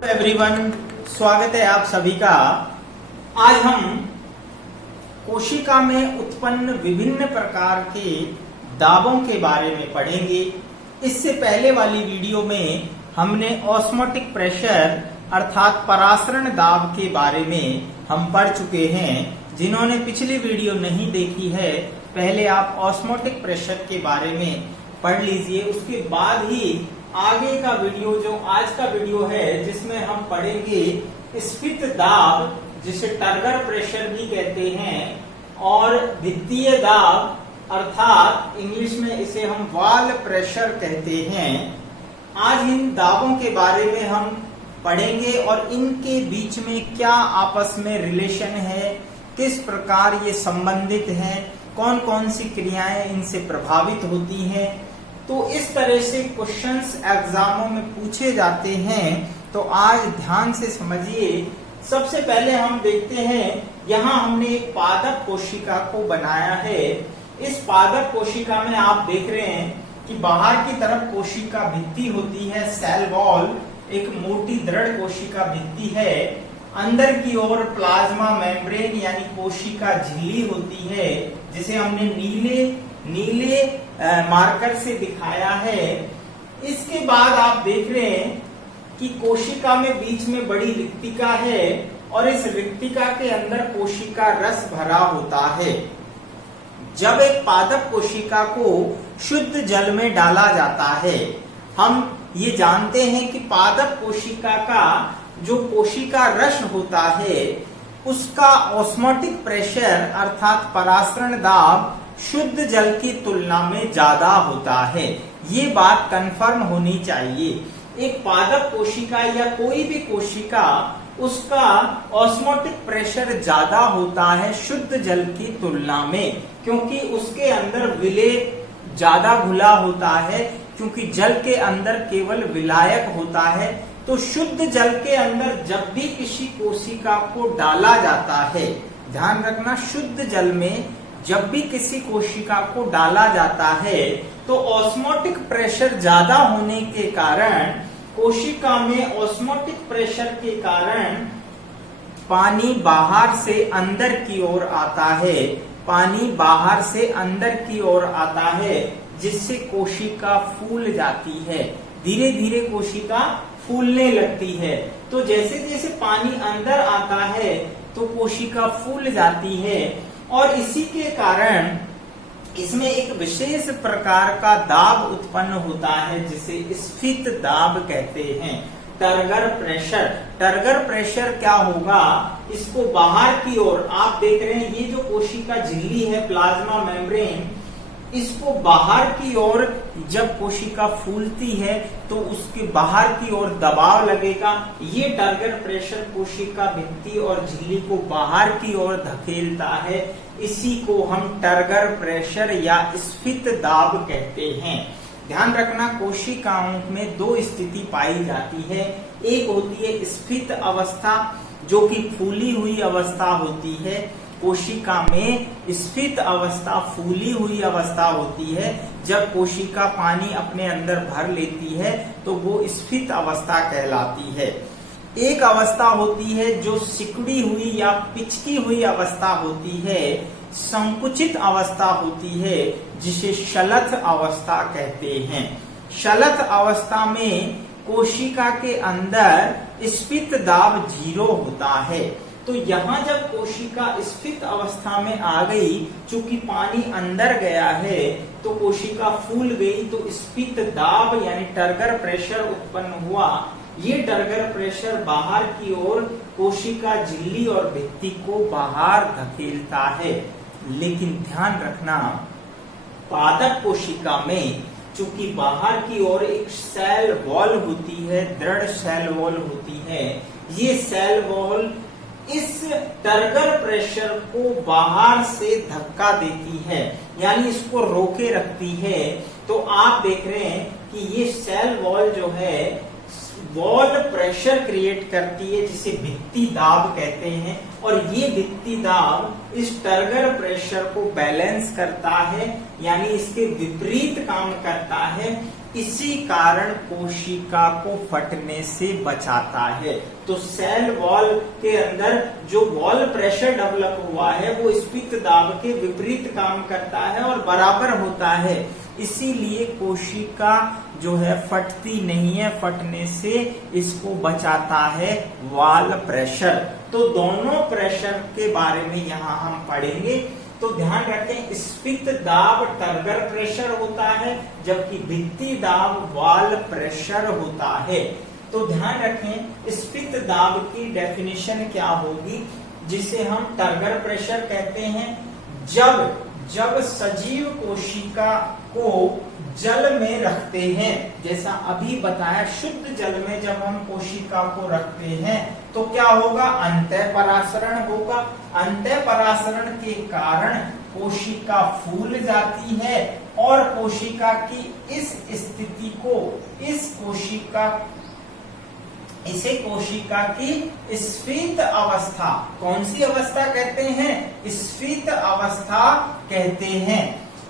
Everyone, स्वागत है आप सभी का। आज हम कोशिका में उत्पन्न विभिन्न प्रकार के दाबों के बारे में पढ़ेंगे। इससे पहले वाली वीडियो में हमने ऑस्मोटिक प्रेशर अर्थात परासरण दाब के बारे में हम पढ़ चुके हैं। जिन्होंने पिछली वीडियो नहीं देखी है, पहले आप ऑस्मोटिक प्रेशर के बारे में पढ़ लीजिए। उसके बाद ही आगे का वीडियो जो आज का वीडियो है, जिसमें हम पढ़ेंगे स्फीत दाब, जिसे टर्गर प्रेशर भी कहते हैं, और भित्तीय दाब अर्थात इंग्लिश में इसे हम वॉल प्रेशर कहते हैं। आज इन दाबों के बारे में हम पढ़ेंगे और इनके बीच में क्या आपस में रिलेशन है, किस प्रकार ये संबंधित हैं, कौन कौन सी क्रियाएं इनसे प्रभावित होती हैं। तो इस तरह से क्वेश्चंस एग्जामों में पूछे जाते हैं। तो आज ध्यान से समझिए। सबसे पहले हम देखते हैं, यहाँ हमने एक पादप कोशिका को बनाया है। इस पादप कोशिका में आप देख रहे हैं कि बाहर की तरफ कोशिका भित्ति होती है, सेल वॉल, एक मोटी दृढ़ कोशिका भित्ति है। अंदर की ओर प्लाज्मा मेम्ब्रेन यानी कोशिका झिल्ली होती है, जिसे हमने नीले मार्कर से दिखाया है। इसके बाद आप देख रहे हैं कि कोशिका में बीच में बड़ी रिक्तिका है और इस रिक्तिका के अंदर कोशिका रस भरा होता है। जब एक पादप कोशिका को शुद्ध जल में डाला जाता है, हम ये जानते हैं कि पादप कोशिका का जो कोशिका रस होता है, उसका ऑस्मोटिक प्रेशर अर्थात परासरण दाब शुद्ध जल की तुलना में ज्यादा होता है। ये बात कंफर्म होनी चाहिए। एक पादप कोशिका या कोई भी कोशिका, उसका ऑस्मोटिक प्रेशर ज्यादा होता है शुद्ध जल की तुलना में, क्योंकि उसके अंदर विलेय ज्यादा घुला होता है, क्योंकि जल के अंदर केवल विलायक होता है। तो शुद्ध जल के अंदर जब भी किसी कोशिका को डाला जाता है, ध्यान रखना, शुद्ध जल में जब भी किसी कोशिका को डाला जाता है तो ऑस्मोटिक प्रेशर ज्यादा होने के कारण, कोशिका में ऑस्मोटिक प्रेशर के कारण पानी बाहर से अंदर की ओर आता है। पानी बाहर से अंदर की ओर आता है, जिससे कोशिका फूल जाती है। धीरे धीरे कोशिका फूलने लगती है। तो जैसे जैसे पानी अंदर आता है तो कोशिका फूल जाती है, और इसी के कारण इसमें एक विशेष प्रकार का दाब उत्पन्न होता है, जिसे स्फीत दाब कहते हैं। Turgor pressure. टर्गर प्रेशर क्या होगा, इसको बाहर की ओर आप देख रहे हैं, ये जो कोशिका झिल्ली है, प्लाज्मा मेम्ब्रेन, इसको बाहर की ओर जब कोशिका फूलती है तो उसके बाहर की ओर दबाव लगेगा। ये टर्गर प्रेशर कोशिका भित्ति और झिल्ली को बाहर की ओर धकेलता है। इसी को हम टर्गर प्रेशर या स्फीत दाब कहते हैं। ध्यान रखना, कोशिकाओं में दो स्थिति पाई जाती है। एक होती है स्फीत अवस्था, जो कि फूली हुई अवस्था होती है। कोशिका में स्फीत अवस्था फूली हुई अवस्था होती है। जब कोशिका पानी अपने अंदर भर लेती है तो वो स्फीत अवस्था कहलाती है। एक अवस्था होती है जो सिकुड़ी हुई या पिचकी हुई अवस्था होती है, संकुचित अवस्था होती है, जिसे शलथ अवस्था कहते हैं। शलथ अवस्था में कोशिका के अंदर स्फीत दाब 0 होता है। तो यहाँ जब कोशिका स्फीत अवस्था में आ गई, चूंकि पानी अंदर गया है तो कोशिका फूल गई, तो स्फीत दाब यानी टर्गर प्रेशर उत्पन्न हुआ। ये टर्गर प्रेशर बाहर की ओर कोशिका झिल्ली और भित्ति को बाहर धकेलता है। लेकिन ध्यान रखना, पादप कोशिका में चूंकि बाहर की ओर एक सेल वॉल होती है, दृढ़ सेल वॉल होती है, ये सेल वॉल इस टर्गर प्रेशर को बाहर से धक्का देती है, यानी इसको रोके रखती है। तो आप देख रहे हैं कि ये सेल वॉल जो है, वॉल प्रेशर क्रिएट करती है जिसे भित्ति दाब कहते हैं, और ये भित्ति दाब इस टर्गर प्रेशर को बैलेंस करता है, यानी इसके विपरीत काम करता है। इसी कारण कोशिका को फटने से बचाता है। तो सेल वॉल के अंदर जो वॉल प्रेशर डेवलप हुआ है वो स्फीत दाब के विपरीत काम करता है और बराबर होता है, इसीलिए कोशिका जो है फटती नहीं है, फटने से इसको बचाता है वॉल प्रेशर। तो दोनों प्रेशर के बारे में यहाँ हम पढ़ेंगे। तो ध्यान रखें, स्फीत दाब टर्गर प्रेशर होता है जबकि भित्ति दाब वॉल प्रेशर होता है। तो ध्यान रखें, स्फीत दाब की डेफिनेशन क्या होगी, जिसे हम टर्गर प्रेशर कहते हैं। जब सजीव कोशिका को जल में रखते हैं, जैसा अभी बताया, शुद्ध जल में जब हम कोशिका को रखते हैं तो क्या होगा, अंतःपरासरण होगा। अंतःपरासरण के कारण कोशिका फूल जाती है और कोशिका की इस स्थिति को इसे कोशिका की स्फीत अवस्था, कौन सी अवस्था कहते हैं, स्फीत अवस्था कहते हैं।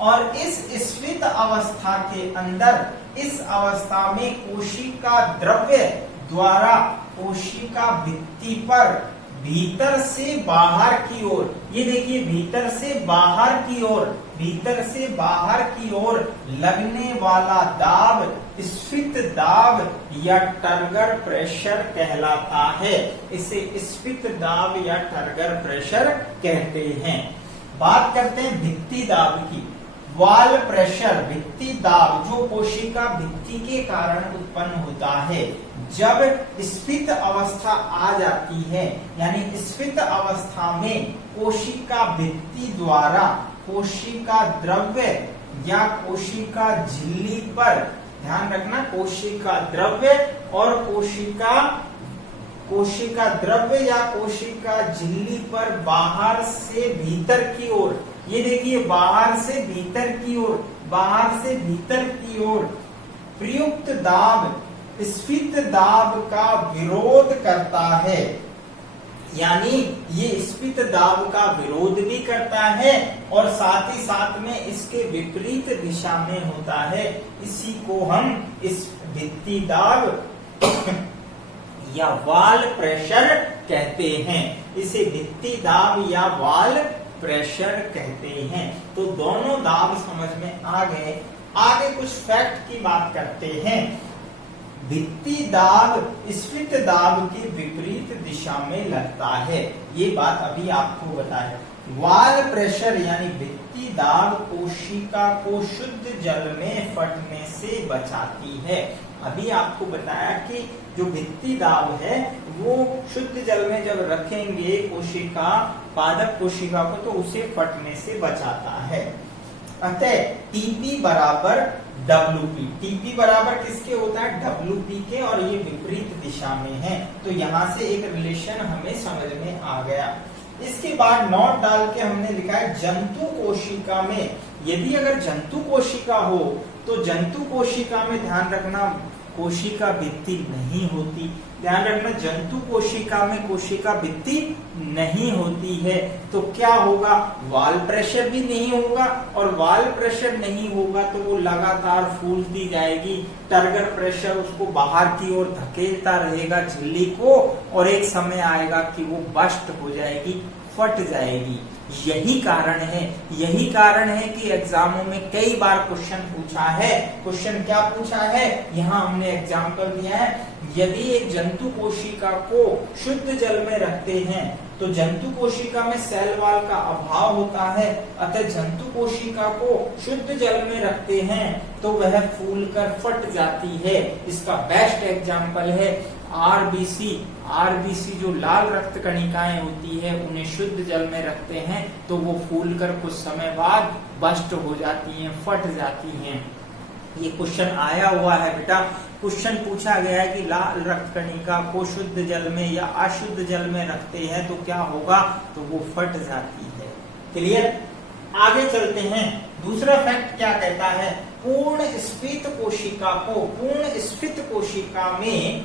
और इस स्फीत अवस्था के अंदर, इस अवस्था में कोशिका द्रव्य द्वारा कोशिका भित्ति पर भीतर से बाहर की ओर, ये देखिए भीतर से बाहर की ओर लगने वाला दाब स्फीत दाब या टर्गर प्रेशर कहलाता है। इसे स्फीत दाब या टर्गर प्रेशर कहते हैं। बात करते हैं भित्ति दाब की। वॉल प्रेशर, भित्ति दाब जो कोशिका भित्ति के कारण उत्पन्न होता है, जब स्फीत अवस्था आ जाती है, यानी स्फीत अवस्था में कोशिका भित्ति द्वारा कोशिका द्रव्य या कोशिका झिल्ली पर, ध्यान रखना, कोशिका द्रव्य और कोशिका द्रव्य या कोशिका झिल्ली पर बाहर से भीतर की ओर, ये देखिए बाहर से भीतर की ओर प्रयुक्त दाब स्फीत दाब का विरोध करता है, यानी ये स्फीत दाब का विरोध भी करता है और साथ ही साथ में इसके विपरीत दिशा में होता है। इसी को हम इस भित्ति दाब या वॉल प्रेशर कहते हैं। इसे भित्ति दाब या वॉल प्रेशर कहते हैं। तो दोनों दाब समझ में आ गए। आगे कुछ फैक्ट की बात करते हैं। भित्ति दाब स्फीत दाब के विपरीत दिशा में लगता है, ये बात अभी आपको बताया। वॉल प्रेशर यानी भित्ति दाब कोशिका को शुद्ध जल में फटने से बचाती है। अभी आपको बताया कि जो भित्ति दाब है वो शुद्ध जल में जब रखेंगे कोशिका, पादप कोशिका को, तो उसे फटने से बचाता है। अतः टीपी बराबर WP, टीपी बराबर किसके होता है, WP के, और ये विपरीत दिशा में है। तो यहाँ से एक रिलेशन हमें समझ में आ गया। इसके बाद नोट डाल के हमने लिखा है जंतु कोशिका में, यदि अगर जंतु कोशिका हो तो जंतु कोशिका में ध्यान रखना कोशिका भित्ति नहीं होती। ध्यान रखना जंतु कोशिका में कोशिका भित्ति नहीं होती है, तो क्या होगा, वॉल प्रेशर भी नहीं होगा, और वॉल प्रेशर नहीं होगा तो वो लगातार फूलती जाएगी। टर्गर प्रेशर उसको बाहर की ओर धकेलता रहेगा झिल्ली को, और एक समय आएगा कि वो बस्ट हो जाएगी, फट जाएगी। यही कारण है कि एग्जामों में कई बार क्वेश्चन पूछा है। क्वेश्चन क्या पूछा है, यहाँ हमने एग्जाम्पल दिया है। यदि एक जंतु कोशिका को शुद्ध जल में रखते हैं तो जंतु कोशिका में सेल वॉल का अभाव होता है, अतः जंतु कोशिका को शुद्ध जल में रखते हैं तो वह फूलकर फट जाती है। इसका बेस्ट एग्जाम्पल है आरबीसी जो लाल रक्त कणिकाएं होती है, उन्हें शुद्ध जल में रखते हैं तो वो फूलकर कुछ समय बाद बस्ट हो जाती हैं, फट जाती हैं। ये क्वेश्चन आया हुआ है बेटा, क्वेश्चन पूछा गया है कि लाल रक्त कणिका को शुद्ध जल में या अशुद्ध जल में रखते हैं तो क्या होगा, तो वो फट जाती है। क्लियर? आगे चलते हैं। दूसरा फैक्ट क्या कहता है, पूर्ण स्फीत कोशिका कोशिका को पूर्ण स्फीत कोशिका में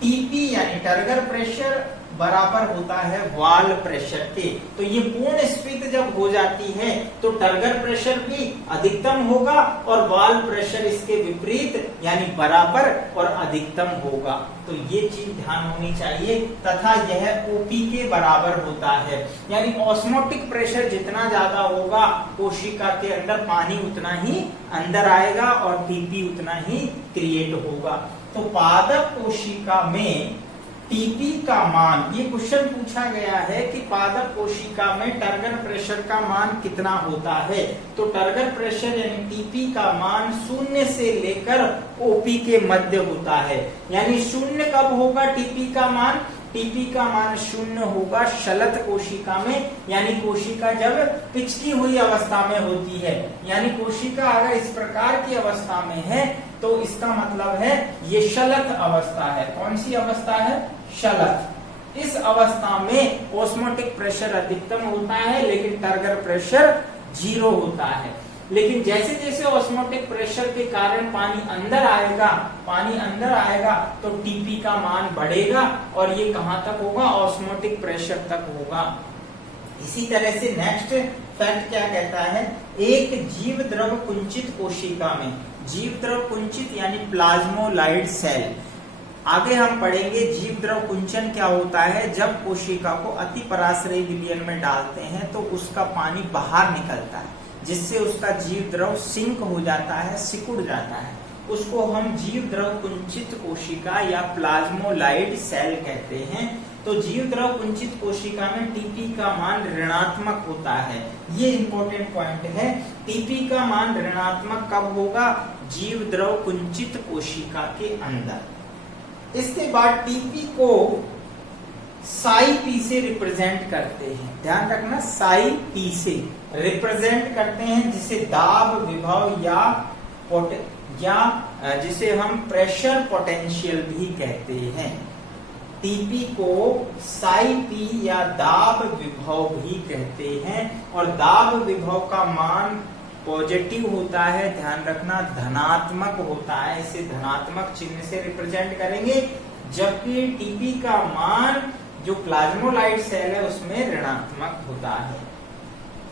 टीपी यानी टर्गर प्रेशर बराबर होता है वाल प्रेशर के। तो ये पूर्ण स्फीत जब हो जाती है तो टर्गर प्रेशर भी अधिकतम होगा और वाल प्रेशर इसके विपरीत यानी बराबर और अधिकतम होगा। तो ये चीज ध्यान होनी चाहिए। तथा यह ओपी के बराबर होता है, यानी ऑस्मोटिक प्रेशर जितना ज्यादा होगा कोशिका के अंदर पानी उतना ही अंदर आएगा और टीपी उतना ही क्रिएट होगा। तो पादप कोशिका में टीपी का मान, ये क्वेश्चन पूछा गया है कि पादप कोशिका में टर्गर प्रेशर का मान कितना होता है। तो टर्गर प्रेशर यानी टीपी का मान 0 से लेकर ओपी के मध्य होता है। यानी 0 कब होगा टीपी का मान? टीपी का मान 0 होगा शलथ कोशिका में, यानी कोशिका जब पिचकी हुई अवस्था में होती है। यानी कोशिका अगर इस प्रकार की अवस्था में है तो इसका मतलब है ये शलथ अवस्था है। कौन सी अवस्था है? शलथ। इस अवस्था में ऑस्मोटिक प्रेशर अधिकतम होता है लेकिन टर्गर प्रेशर 0 होता है। लेकिन जैसे जैसे ऑस्मोटिक प्रेशर के कारण पानी अंदर आएगा तो टीपी का मान बढ़ेगा और ये कहां तक होगा? ऑस्मोटिक प्रेशर तक होगा। इसी तरह से नेक्स्ट फैक्ट क्या कहता है? एक जीव द्रव कुंचित कोशिका में, जीव द्रव कुंचित यानी प्लाज्मोलाइट सेल, आगे हम पढ़ेंगे जीव द्रव कुंचन क्या होता है। जब कोशिका को अति पराश्रयी विलयन में डालते हैं तो उसका पानी बाहर निकलता है जिससे उसका जीव द्रव सिंक हो जाता है, सिकुड़ जाता है। उसको हम जीव द्रव कुंचित कोशिका या प्लाज्मोलाइट सेल कहते हैं। तो जीव द्रव कुंचित कोशिका में टीपी का मान ऋणात्मक होता है। ये इंपॉर्टेंट पॉइंट है। टीपी का मान ऋणात्मक कब होगा? जीव द्रव कुंचित कोशिका के अंदर। इसके बाद टीपी को साई पी से रिप्रेजेंट करते हैं। ध्यान रखना, साई पी से रिप्रेजेंट करते हैं, जिसे दाब विभव या जिसे हम प्रेशर पोटेंशियल भी कहते हैं। टीपी को साई पी या दाब विभव भी कहते हैं और दाब विभव का मान पॉजिटिव होता है। ध्यान रखना, धनात्मक होता है। इसे धनात्मक चिन्ह से रिप्रेजेंट करेंगे, जबकि टीपी का मान जो प्लाज्मोलाइट सेल है उसमें ऋणात्मक होता है।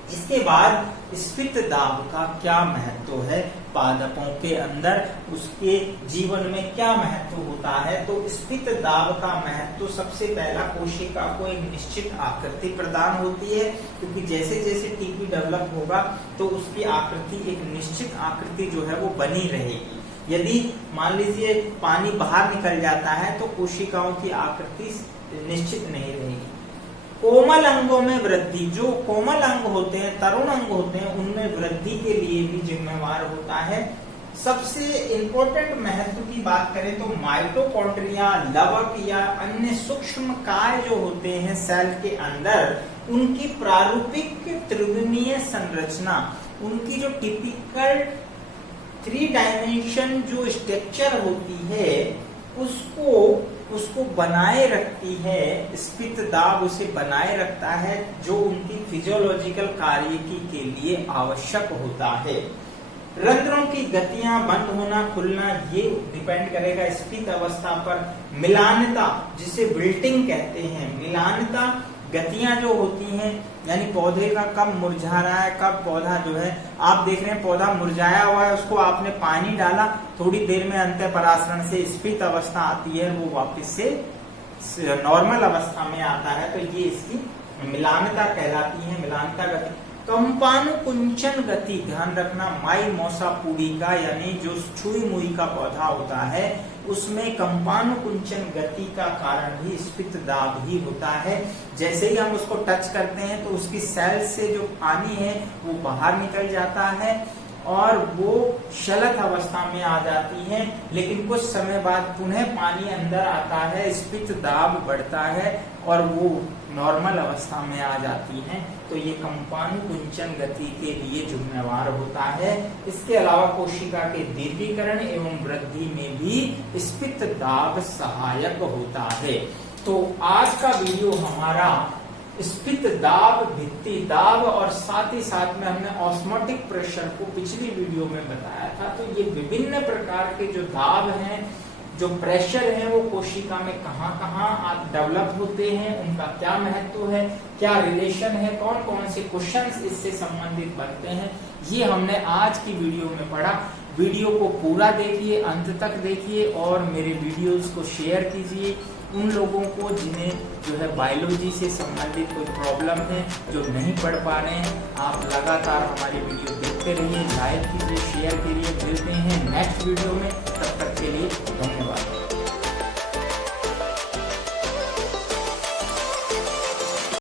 इसके बाद स्फीत दाब का क्या महत्व है पादपों के अंदर, उसके जीवन में क्या महत्व होता है। तो स्फीत दाब का महत्व सबसे पहला, कोशिका को एक निश्चित आकृति प्रदान होती है, क्योंकि जैसे जैसे टीपी डेवलप होगा तो उसकी आकृति एक निश्चित आकृति जो है वो बनी रहेगी। यदि मान लीजिए पानी बाहर निकल जाता है तो कोशिकाओं की आकृति निश्चित नहीं रहेगी। कोमल अंगों में वृद्धि, जो कोमल अंग होते हैं, तरुण अंग होते हैं, उनमें वृद्धि के लिए भी जिम्मेवार होता है। सबसे इंपॉर्टेंट महत्व की बात करें तो माइटोकॉन्ड्रिया, लवक या अन्य सूक्ष्म कार्य जो होते हैं सेल के अंदर, उनकी प्रारूपिक त्रिकोणीय संरचना, उनकी जो टिपिकल 3 डायमेंशन जो स्ट्रक्चर होती है उसको बनाए रखती है। स्फीत दाब उसे बनाए रखता है जो उनकी फिजियोलॉजिकल कार्यकी के लिए आवश्यक होता है। रंध्रों की गतियां, बंद होना खुलना, ये डिपेंड करेगा स्फीत अवस्था पर। मिलानता, जिसे विल्टिंग कहते हैं, मिलानता गतियां जो होती हैं, यानी पौधे का कब मुरझा रहा है, कब पौधा जो है, आप देख रहे हैं पौधा मुरझाया हुआ है, उसको आपने पानी डाला, थोड़ी देर में अंतः परासरण से स्फीत अवस्था आती है, वो वापस से नॉर्मल अवस्था में आता है। तो ये इसकी मिलानता कहलाती है, मिलानता गति। कंपानुकुंचन गति, ध्यान रखना, माइमोसा पुडिका यानी जो छुई मुई का पौधा होता है उसमें कंपानुकुंचन गति का कारण भी स्फीत दाब ही होता है। जैसे ही हम उसको टच करते हैं तो उसकी सेल से जो पानी है वो बाहर निकल जाता है और वो शलथ अवस्था में आ जाती है, लेकिन कुछ समय बाद पुनः पानी अंदर आता है, स्फीत दाब बढ़ता है और वो नॉर्मल अवस्था में आ जाती हैं। तो ये कंपानुकुंचन गति के लिए जिम्मेवार होता है। इसके अलावा कोशिका के दीर्घीकरण एवं वृद्धि में भी स्फीत दाब सहायक होता है। तो आज का वीडियो हमारा स्फीत दाब, भित्ति दाब और साथ ही साथ में हमने ऑस्मोटिक प्रेशर को पिछली वीडियो में बताया था। तो ये विभिन्न प्रकार के जो दाब हैं, जो प्रेशर है, वो कोशिका में कहाँ कहाँ डेवलप होते हैं, उनका क्या महत्व है, क्या रिलेशन है, कौन कौन से क्वेश्चंस इससे संबंधित बनते हैं, ये हमने आज की वीडियो में पढ़ा। वीडियो को पूरा देखिए, अंत तक देखिए और मेरे वीडियोस को शेयर कीजिए उन लोगों को जिन्हें जो है बायोलॉजी से संबंधित कोई प्रॉब्लम है, जो नहीं पढ़ पा रहे हैं। आप लगातार हमारी वीडियो देखते रहिए, लाइक कीजिए, शेयर कीजिए। मिलते हैं नेक्स्ट वीडियो में, तब तक के लिए धन्यवाद।